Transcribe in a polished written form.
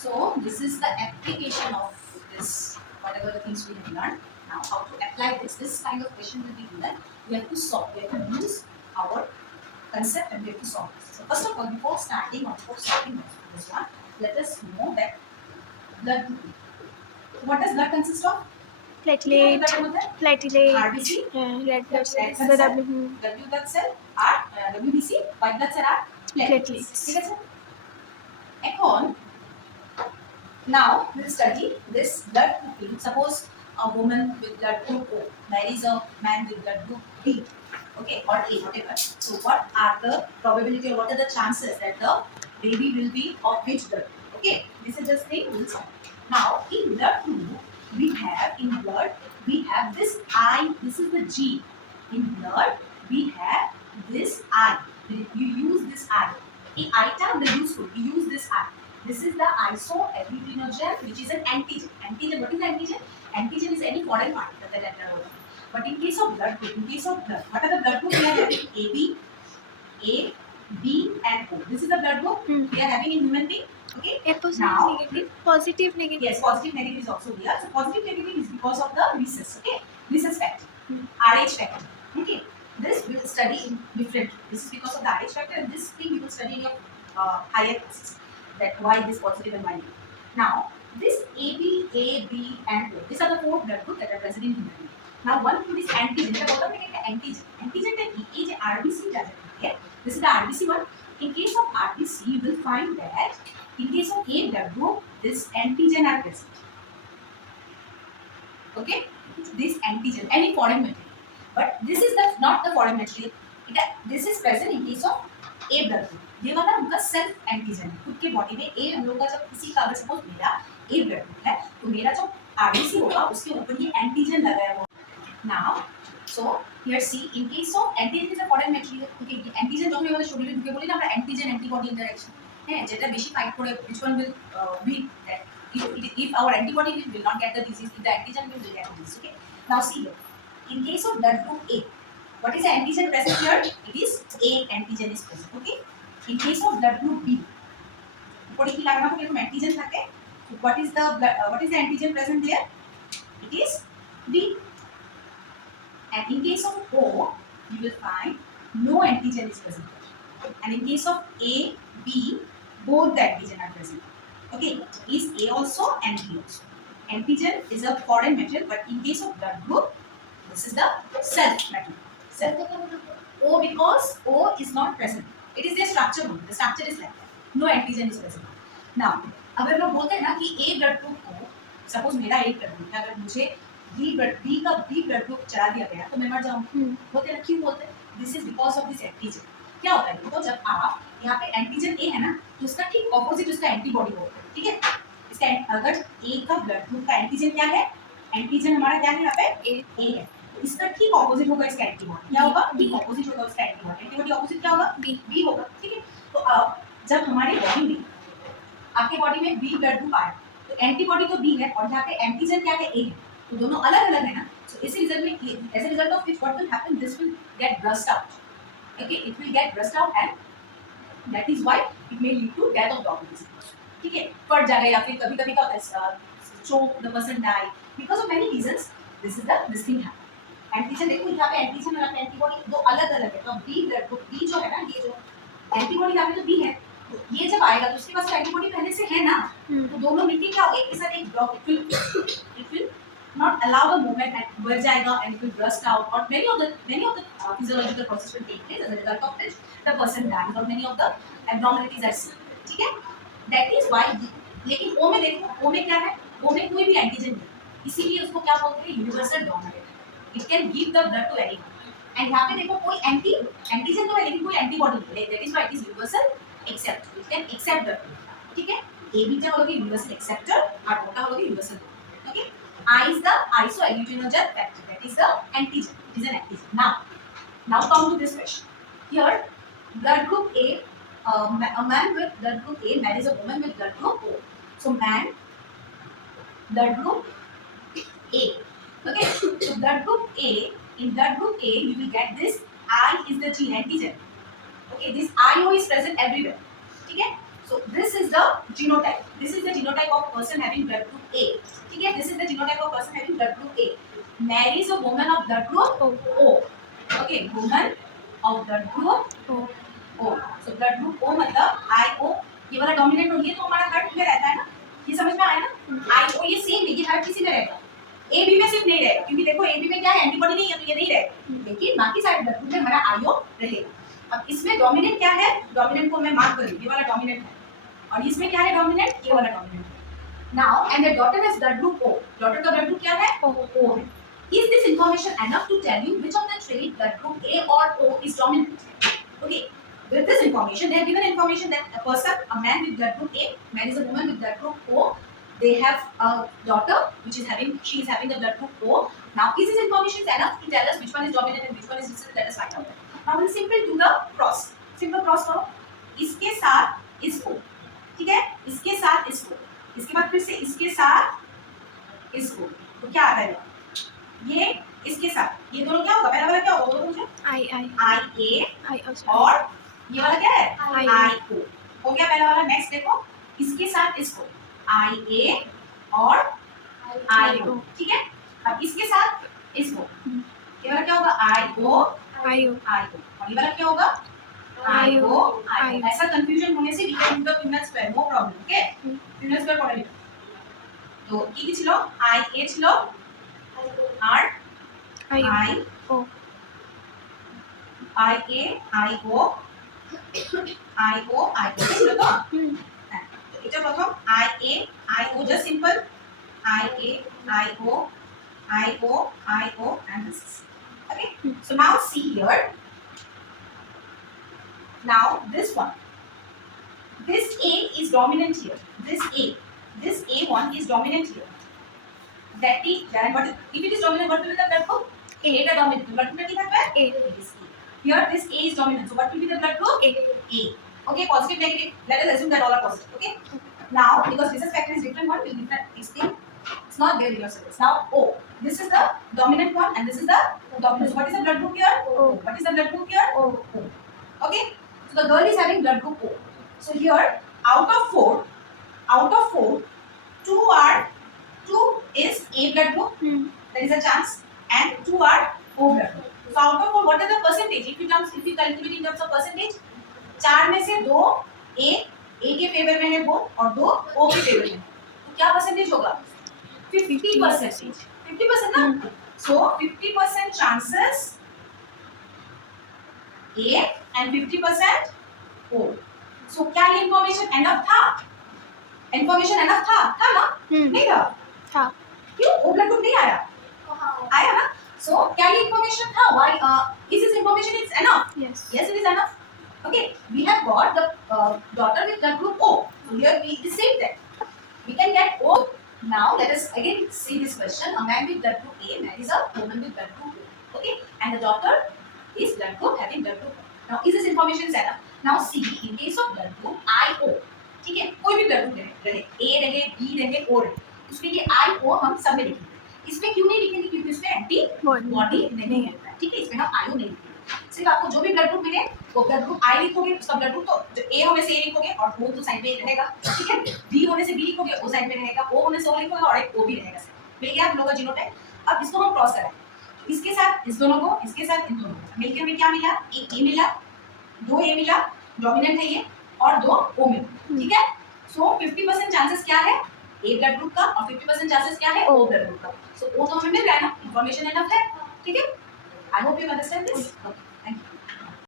So this is the application of this, whatever the things we have learned. Now how to apply this kind of question will be given. We have to solve, we have to use our concept and we have to solve this. So first of all, before starting or before solving this one, let us know that blood, what does blood consist of? Platelet, platelet, RBC, red blood red cells, blood cell, W blood cell are WBC, white blood cell are platelets. platelets. ঠিক আছে? এখন now we'll study this blood grouping. Suppose a woman with blood group O marries a man with blood group B, okay, or A, whatever. So what are the probability or what are the chances that the baby will be of which blood group? Okay, this is the thing we'll solve. Now in blood group we have in blood we have this I. This is the G. In blood we have this I. You use this I. In I term the useful. We use this I. This is the isoerythrogen, which is an antigen. Antigen, what is antigen? Antigen is any foreign particle that enter our body. But in case of blood group, in case of blood, what are the blood groups we are having? AB, A, B, and O. This is the blood group we are having in human being. Okay. Now, Positive, negative. yes, positive, negative is also there. So positive, negative is because of the rhesus. Okay, rhesus factor, Rh factor. Okay, this we will study in different. This is because of the Rh factor, and this thing we will study in your higher classes. That why this positive and why negative. Now, this AB, A, B, and O. These are the four blood groups that are present in human being. Now, one group is antigen. The bottom is antigen. Antigen that is RBC doesn't. Okay, this is the RBC one. In case of RBC, you will find that in case of A blood group, this antigen are present. Okay, this antigen, any foreign material, but this is the not the foreign material. This is present in case of A blood group. ये वाला उनका self antigen है, खुद के body में ए हम लोग का जब किसी का अगर सपोज मेरा ए ब्लड ग्रुप है तो मेरा जो आरबीसी होगा उसके ऊपर ये एंटीजन लगाया हुआ now so here see in case of antigen is a foreign material okay ये एंटीजन যখন আমাদের শরীরে ঢুকে বলি না আমরা অ্যান্টিজেন অ্যান্টিবডি ইন্টারঅ্যাকশন হ্যাঁ যেটা বেশি ফাইট করে which one will win that if our antibody will not get the disease if the antigen will get the disease okay now see here in case of blood group A what is the antigen present here it is A antigen is present okay in case of blood group B উপরে কি লাগানো থাকে এরকম antigen থাকে what is the antigen present there it is B and in case of O you will find no antigen is present and in case of A B both the antigen are present okay is A also and B also antigen is a foreign material but in case of blood group this is the self material self O because O is not present it is their structure only the structure is like that no antigen is present now अगर लोग बोलते हैं ना कि A blood group को suppose मेरा A blood group है अगर मुझे B ब्लड ग्रुप चला दिया गया तो मैं मर जाऊंगी बोलते हैं क्यों बोलते हैं this is because of this antigen क्या होता है तो जब आप यहाँ पे एंटीजन ए है ना तो उसका ठीक ऑपोजिट उसका एंटीबॉडी होता है ठीक है इसका अगर ए का ब्लड ग्रुप का एंटीजन क्या है एंटीजन हमारा क्या है यहाँ पे ए है इसका ठीक ऑपोजिट होगा इसका एंटीबॉडी क्या होगा बी ऑपोजिट होगा उसका एंटीबॉडी ऑपोजिट क्या होगा बी होगा ठीक है तो अब जब हमारे बॉडी में आपके बॉडी में बी ब्लड ग्रुप आया तो एंटीबॉडी तो बी है और यहाँ पे एंटीजन क्या है ए है तो दोनों अलग अलग है ना सो इसी रिजल्ट में as a result of which what will happen this will get burst out okay it will get burst out and that is why it may lead to death of the organism ठीक है फट जाएगा या फिर कभी कभी क्या होता है choke the person die because of many reasons this is the this thing happen antigen देखो यहाँ पे एंटीजन और एंटीबॉडी दो अलग अलग है तो बी ब्लड ग्रुप बी जो है ना ये जो एंटीबॉडी यहाँ पे तो बी है तो ये जब आएगा तो उसके पास एंटीबॉडी पहले से है ना तो दोनों मिलके क्या होगा एक के साथ एक block it will not allow the movement and बढ़ जाएगा and it will burst out or many of the physiological process will take place as a result of which the person dies or many of the abnormalities are seen ठीक है that is why लेकिन O में देखो O में क्या है O में कोई भी एंटीजन नहीं इसीलिए उसको क्या बोलते हैं universal donor it can give the blood to anyone and यहाँ पे देखो कोई एंटीजन तो है लेकिन कोई एंटीबॉडी नहीं that is why it is universal accept it can accept the ठीक है ए बीटा होगा यूनिवर्सल एक्सेप्टर और ओटा होगा universal okay I is the isoerythrogen factor. That is the antigen. It is an antigen. Now come to this question. Here, blood group A, a man with blood group A marries a woman with blood group O. So man, blood group A. Okay. So blood group A. In blood group A, you will get this I is the gene antigen. Okay. This IO is present everywhere. Okay. So this is the genotype. This is the genotype of person having blood group A. ठीक है? This is the genotype of person having blood group A. Marries a woman of blood group O. Okay, woman of blood group O. So blood group O मतलब IO. ये वाला dominant हो, ये तो हमारा hurt में रहता है ना, ये समझ में आया ना? IO ये सेम है, ये हर्ट किसी में रहेगा, AB में सिर्फ नहीं रहेगा, क्योंकि देखो AB में क्या है, एंटीबॉडी नहीं है तो ये नहीं रहेगा, लेकिन बाकी सारे ब्लड ग्रुप में हमारा IO रहेगा। अब इसमें डोमिनेंट क्या है, डोमिनेंट को मैं मार्क करूँ, ये वाला डोमिनेंट है, और इसमें क्या है डोमिनेंट, ये वाला डोमिनेंट है। Now and the daughter has blood group O, daughter का ब्लड ग्रुप क्या है, O है। Is this information enough to tell you which of the trait blood group A or O is dominant? Okay. With this information, they have given information that a person, a man with blood group A, marries a woman with blood group O. They have a daughter, she is having the blood group O. Now, is this information enough to tell us which one is dominant and which one is recessive? Let us find out. Now, we'll simply do the cross. Simple cross करो. इसके साथ इसको, ठीक है? इसके साथ इसको. इसके बाद फिर से इसके साथ इसको. तो क्या आ जाएगा? ये इसके साथ. ये दोनों क्या होगा? पहला वाला क्या होगा? बोलो मुझे. I A और ये वाला क्या है, I O हो गया पहला वाला। नेक्स्ट देखो, इसके साथ इसको I A और I O, ठीक है। अब इसके साथ इसको, ये वाला क्या होगा, I O और ये वाला क्या होगा, I O। ऐसा कंफ्यूजन होने से वी कैन डू द क्यूनल स्क्वायर, नो प्रॉब्लम, ओके। क्यूनल स्क्वायर পড়ে নিও। তো কি কি ছিল, I A ছিল আর I O, I A I O ছিল তো? হ্যাঁ, তো এটা প্রথম I A I O, just simple I A I O and this is okay. So now see here, now this one, this A is dominant here, this A1 is dominant here, that is, then what is, if it is dominant, what will be the blood group? A টা dominant, blood group কি থাকবে? A। Here this A is dominant, so what will be the blood group? A. Okay, positive, negative. Let us assume that all are positive. Okay. Now, because this factor is different one, we'll different this thing. It's not there in your syllabus. Now O. This is the dominant one, and this is the dominant. So what is the blood group here? O. What is the blood group here? O. Okay. So the girl is having blood group O. So here, out of four, two is A blood group. There is a chance, and two are O blood group. So out of four, what are the percentage? If you calculate in terms of percentage, 4 में से 2 A के favour में है वो, और 2 O के favour में है, तो क्या परसेंटेज होगा? 50%। 50% ना? So 50% chances A and 50% O. So क्या ये information enough था? Information enough था ना? नहीं था। क्यों? O blood group नहीं आया? आया ना? So क्या ये information था? Why is this information is enough? Yes, it is enough. Okay, we have got the daughter with blood group O. So here we received that. We can get O. Now let us again see this question. A man with blood group A marries a woman with blood group O. Okay, and the daughter is blood group having blood group O. Now is this information enough? Now see, in case of blood group IO, ठीक है, कोई भी blood group रहे, A रहे, B रहे, O रहे, उसमें ये IO हम सब में लिखेंगे। इसमें क्यों नहीं लिखेंगे? क्योंकि उसमें एंटीबॉडी नहीं है, ठीक है, इसमें हम आयो नहीं लिखेंगे। सिर्फ आपको जो भी ब्लड ग्रुप मिले वो ब्लड ग्रुप आई लिखोगे, उसका ब्लड ग्रुप तो जो ए होने से ए लिखोगे और ओ तो साइड में रहेगा, ठीक है। बी होने से बी लिखोगे, ओ साइड में रहेगा, ओ होने से ओ लिखोगे और एक ओ भी रहेगा। मिल गया आप लोगों का जीनोटाइप। अब इसको हम क्रॉस कराएं, इसके साथ इस दोनों को, इसके साथ इन दोनों को मिलकर हमें क्या मिला? एक ए मिला, 2 ए मिला, डोमिनेंट है ये, और 2 ओ मिला, ठीक है। सो 50% चांसेस क्या है? ए ब्लड ग्रुप का, और 50% चांसेस क्या है? ओ ब्लड ग्रुप का। सो ओ तो हमें मिल रहा है ना, इंफॉर्मेशन एनफ है, ठीक है। I hope you understand this.